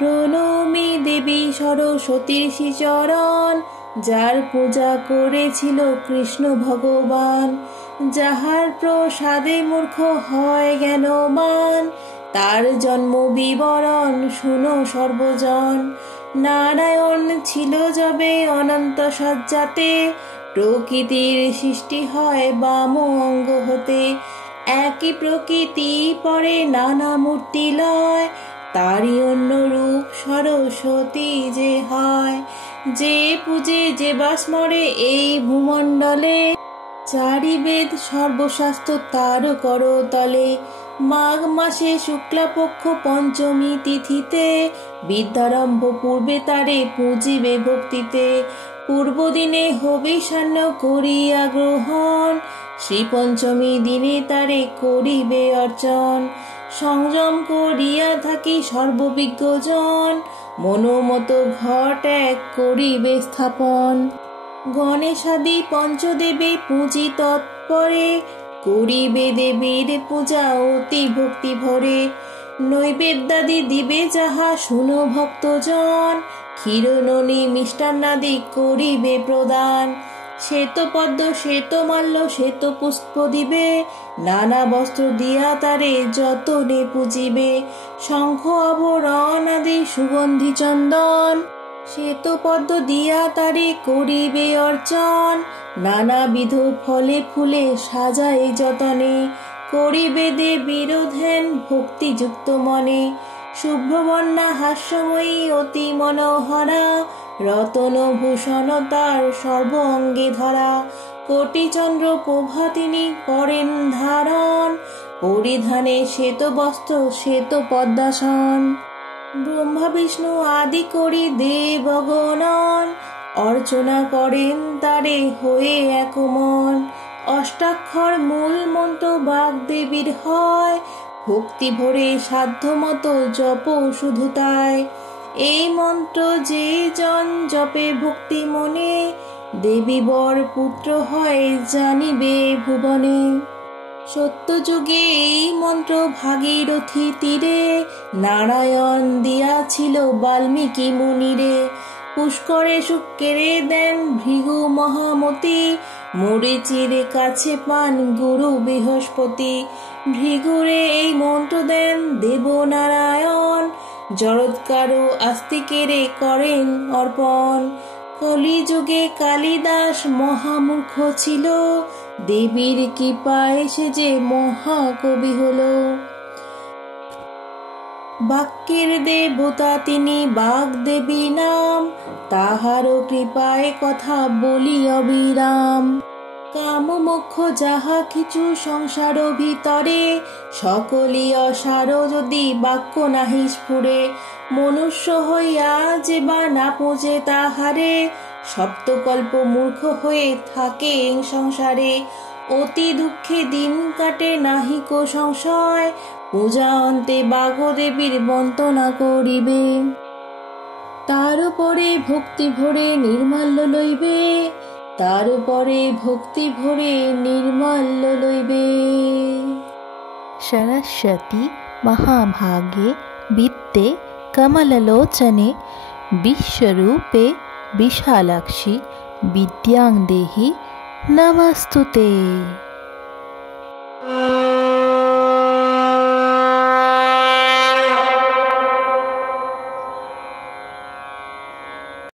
প্রণমি দেবী সরস্বতীর শ্রীচরণ, যার পূজা করেছিল কৃষ্ণ ভগবান। যাহার প্রসাদে মূর্খ হয় জ্ঞানবান, তার জন্ম বিবরণ শুনো সর্বজন। নারায়ণ ছিল যবে অনন্ত সজ্জাতে, প্রকৃতির সৃষ্টি হয় বাম অঙ্গ হতে। একই প্রকৃতি পরে নানা মূর্তি লয়, তারই অন্য রূপ সরস্বতী যে হয়। যে পূজে যে বা স্মরে এই ভূমণ্ডলে, চারি বেদ সর্বশাস্ত্র তার করতলে। মাঘ মাসে শুক্লাপক্ষ পঞ্চমী তিথিতে, বিদ্যারম্ভ পূর্বে তারে পূজিবে ভক্তিতে। পূর্বদিনে হবিষান্ন করিয়া গ্রহণ, শ্রীপঞ্চমী দিনে তারে করিবে অর্চন। সংযম করিয়া থাকি সর্ববিজ্ঞজন, মনোমত ঘট এক করিবে স্থাপন। গণেশাদি পঞ্চদেবে পূজি তৎপরে, করিবে দেবীর পূজা অতি ভক্তি ভরে। নৈবেদ্যাদি দিবে যাহা শুনো ভক্তজন, ক্ষীরননি মিষ্টান্নাদি করিবে প্রদান। শ্বেত পদ্ম শ্বেত মাল্য শ্বেত পুষ্প দিবে, নানা বস্ত্র দিয়া তারে যতনে পূজিবে। শঙ্খ আভরণ আদি সুগন্ধি চন্দন, শ্বেত পদ্ম দিয়া তারে করিবে অর্চন। নানাবিধ ফলে ফুলে সাজায় যতনে, করিবে দেবীর ধ্যান ভক্তিযুক্ত মনে। শুভ্রবর্ণা হাস্যময়ী অতি মনোহরা, রতন ভূষণ তার সর্ব অঙ্গে ধরা। কোটি চন্দ্র প্রভা তিনি করেন ধারণ, পরিধানে শ্বেত বস্ত্র শ্বেত পদ্মাসন। ব্রহ্মা বিষ্ণু আদি করি দেবগণন, অর্চনা করেন তারে হয়ে এক মন। অষ্টাক্ষর মূল মন্ত্র বাগদেবীর হয়, ভক্তি ভরে সাধ্য মতো জপ শুধু তাই। এই মন্ত্র যে জন জপে ভক্তি মনে, দেবী বর পুত্র হয় জানিবে ভুবনে। সত্যযুগে এই মন্ত্র ভাগীরথী তীরে, নারায়ণ দিয়াছিল বাল্মীকি মুনিরে। পুষ্করে শুক্রে দেন ভৃগু মহামতি, মরীচির কাছে পান গুরু বৃহস্পতি। ভৃগুরে এই মন্ত্র দেন দেব নারায়ণ, জরৎকারু আস্তিকেরে করেন অর্পণ। কলিযুগে কালিদাস মহামূর্খ ছিল, দেবীর কৃপায় সে যে মহাকবি হলো। বাক্যের দেবতা তিনি বাগদেবী নাম, তাহারও কৃপায় কথা বলি অবিরাম। কাম মোক্ষ যাহা কিছু সংসার ভিতরে, সকলই অসার যদি বাক্য নাহি স্ফুরে। মনুষ্য হইয়া যে বা না পূজে তাহারে, সপ্তকল্প মূর্খ হয়ে থাকে সংসারে। অতি দুঃখে দিন কাটে নাহিক সংশয়, পূজা অন্তে বাগদেবীর বন্দনা করিবে। তার উপরে ভক্তি ভরে নির্মাল্য লইবে, তার উপরে ভক্তি ভরে নির্মাল্য লইবে। সরস্বতী মহাভাগে বিত্তে কমললোচনে, বিশ্বরূপে বিশালাক্ষী বিদ্যাং দেহি নমস্তুতে।